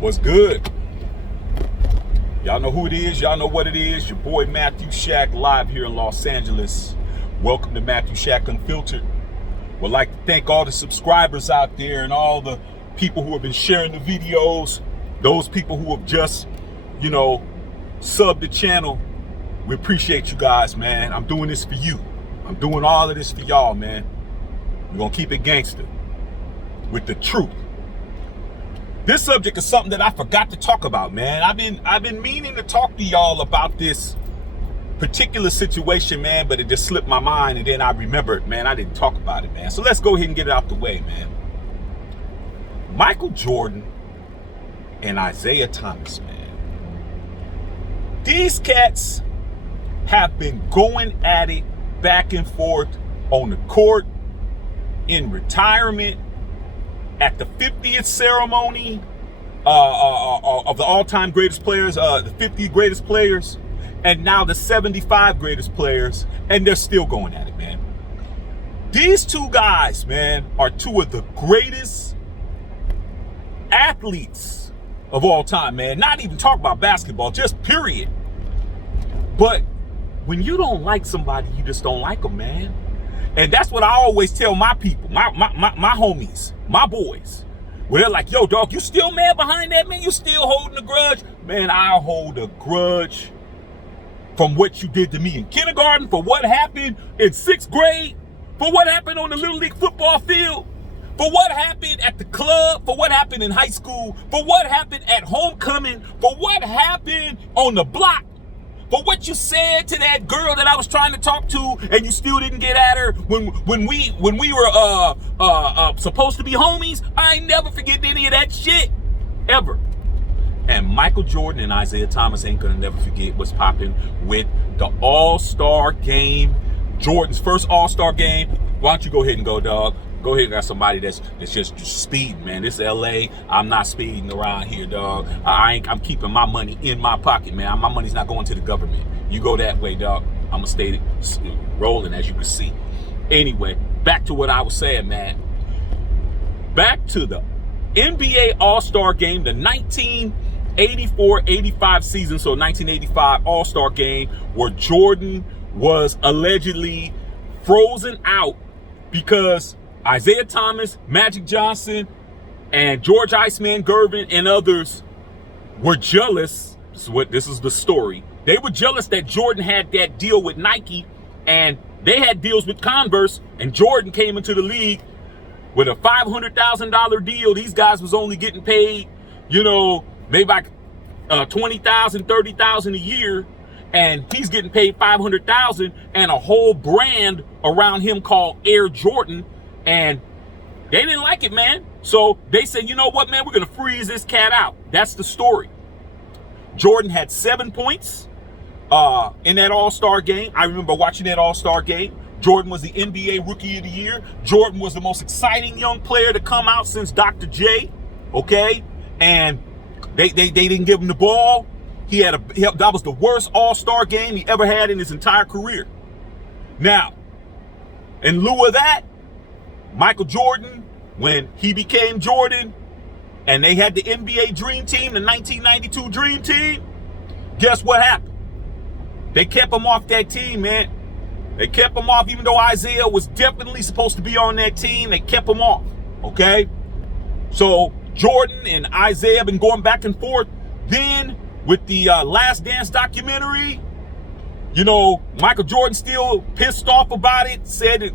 What's good? Y'all know who it is. Y'all know what it is. Your boy Matthew Shack live here in Los Angeles. Welcome to Matthew Shack Unfiltered. Would like to thank all the subscribers out there and all the people who have been sharing the videos. Those people who have just, subbed the channel. We appreciate you guys, man. I'm doing this for you. I'm doing all of this for y'all, man. We're gonna keep it gangster with the truth. This subject is something that I forgot to talk about, man. I've been meaning to talk to y'all about this particular situation, man, but it just slipped my mind, and then I remembered, man, I didn't talk about it, man. So let's go ahead and get it out the way, man. Michael Jordan and Isiah Thomas, man. These cats have been going at it back and forth on the court, in retirement, at the 50th ceremony of the all-time greatest players, the 50 greatest players, and now the 75 greatest players, and they're still going at it, man. These two guys, man, are two of the greatest athletes of all time, man. Not even talk about basketball, just period. But when you don't like somebody, you just don't like them, man. And that's what I always tell my people, my homies, my boys. Where they're like, yo, dog, you still mad behind that, man? You still holding a grudge? Man, I'll hold a grudge from what you did to me in kindergarten, for what happened in 6th grade, for what happened on the Little League football field, for what happened at the club, for what happened in high school, for what happened at homecoming, for what happened on the block. For what you said to that girl that I was trying to talk to, and you still didn't get at her when we were supposed to be homies. I ain't never forget any of that shit ever. And Michael Jordan and Isiah Thomas ain't gonna never forget what's popping with the All-Star game, Jordan's first All-Star game. Why don't you go ahead and go, dog? Go ahead and got somebody that's just speeding, man. This is LA. I'm not speeding around here, dog. I'm keeping my money in my pocket, man. My money's not going to the government. You go that way, dog. I'm gonna stay rolling, as you can see. Anyway, back to what I was saying, man. Back to the NBA All-Star game, the 1984-85 season, so 1985 All-Star game, where Jordan was allegedly frozen out because Isiah Thomas, Magic Johnson, and George Iceman Gervin and others were jealous. This is the story. They were jealous that Jordan had that deal with Nike, and they had deals with Converse, and Jordan came into the league with a $500,000 deal. These guys was only getting paid, maybe like $20,000, $30,000 a year, and he's getting paid $500,000 and a whole brand around him called Air Jordan. And they didn't like it, man. So they said, you know what, man, we're going to freeze this cat out. That's the story. Jordan had 7 points in that All-Star game. I remember watching that All-Star game. Jordan was the NBA Rookie of the Year. Jordan was the most exciting young player to come out since Dr. J, okay? And they didn't give him the ball. That was the worst All-Star game he ever had in his entire career. Now, in lieu of that, Michael Jordan, when he became Jordan, and they had the NBA Dream Team, the 1992 Dream Team, guess what happened? They kept him off that team, man. They kept him off, even though Isiah was definitely supposed to be on that team. They kept him off, okay? So Jordan and Isiah have been going back and forth. Then with the Last Dance documentary, Michael Jordan still pissed off about it, said it.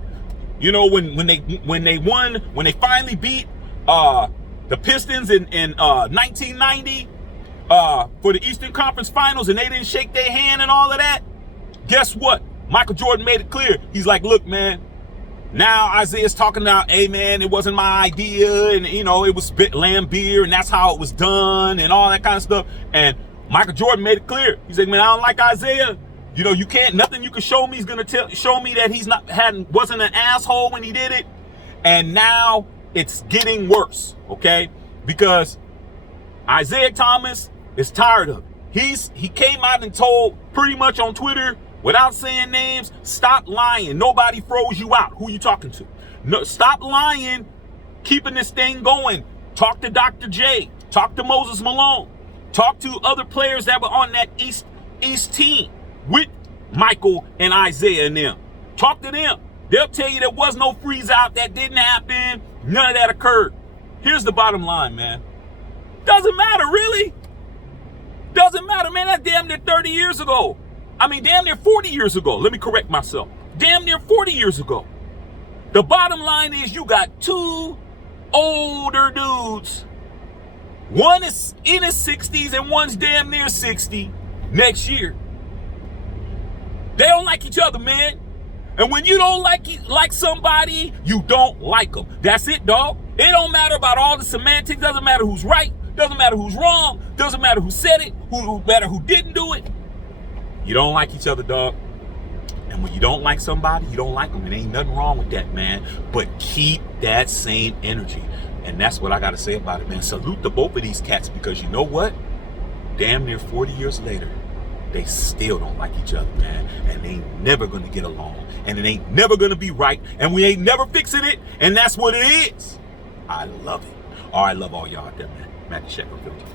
When they finally beat the Pistons in 1990 for the Eastern Conference Finals, and they didn't shake their hand and all of that, guess what? Michael Jordan made it clear. He's like, look, man, now Isiah's talking about, hey, man, it wasn't my idea, and, it was lamb beer, and that's how it was done, and all that kind of stuff. And Michael Jordan made it clear. He's like, man, I don't like Isiah. You can't, nothing you can show me is going to show me that he's wasn't an asshole when he did it. And now it's getting worse, okay? Because Isiah Thomas is tired of it. He came out and told pretty much on Twitter, without saying names, stop lying. Nobody froze you out. Who you talking to? No, stop lying. Keeping this thing going. Talk to Dr. J. Talk to Moses Malone. Talk to other players that were on that East team with Michael and Isiah and them. Talk to them. They'll tell you there was no freeze out. That didn't happen. None of that occurred. Here's the bottom line, man. Doesn't matter, really. Doesn't matter, man. That's damn near 30 years ago. I mean, damn near 40 years ago. Let me correct myself. Damn near 40 years ago. The bottom line is you got two older dudes. One is in his 60s and one's damn near 60 next year. They don't like each other, man. And when you don't like somebody, you don't like them. That's it, dog. It don't matter about all the semantics. Doesn't matter who's right. Doesn't matter who's wrong. Doesn't matter who said it. Who matter who didn't do it. You don't like each other, dog. And when you don't like somebody, you don't like them. And ain't nothing wrong with that, man. But keep that same energy. And that's what I got to say about it, man. Salute to both of these cats, because you know what? Damn near 40 years later, they still don't like each other, man. And they ain't never going to get along. And it ain't never going to be right. And we ain't never fixing it. And that's what it is. I love it. All right, love all y'all out there, man. Matt the Shepherd Filter.